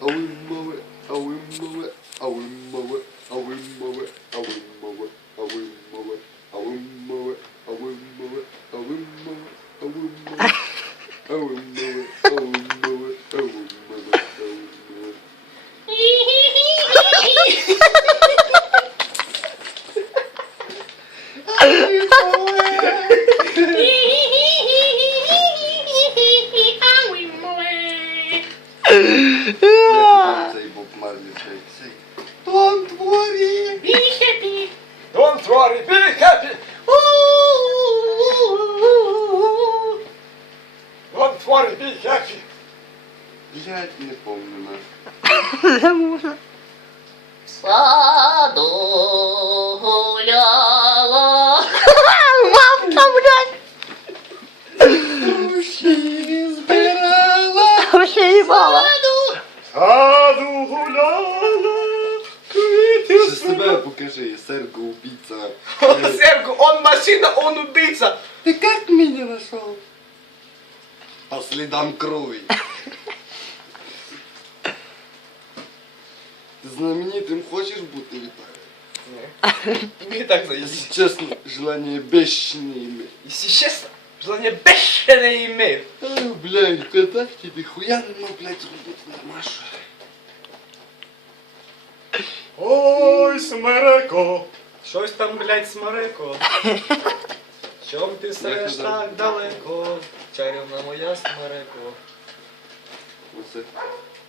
Oh, we move it. Oh, we move it. Oh, we move it. Yeah. Don't, worry. don't worry. Be happy. Don't worry. Be happy. Don't worry. Be happy. Сад уляла. Вам там, блядь. саду гуляла, квіти Щось тебе покажи, я Серго убийца. Серго, он машина, он убийца. Ты как меня нашел? По слідам Знаменитым хочешь хочеш бути, Віталій? Ні. Мені так зайдеться. Честно, желание бешеное ім'я. Якщо чесно? желание бешеное имею. Ай, блядь, так тебе хуя не мог, блядь, работать на Машу. Ой, смореко. Что ж там, блядь, смореко? Чем ты стоишь так далеко? Чаревна моя, смореко. Вот это.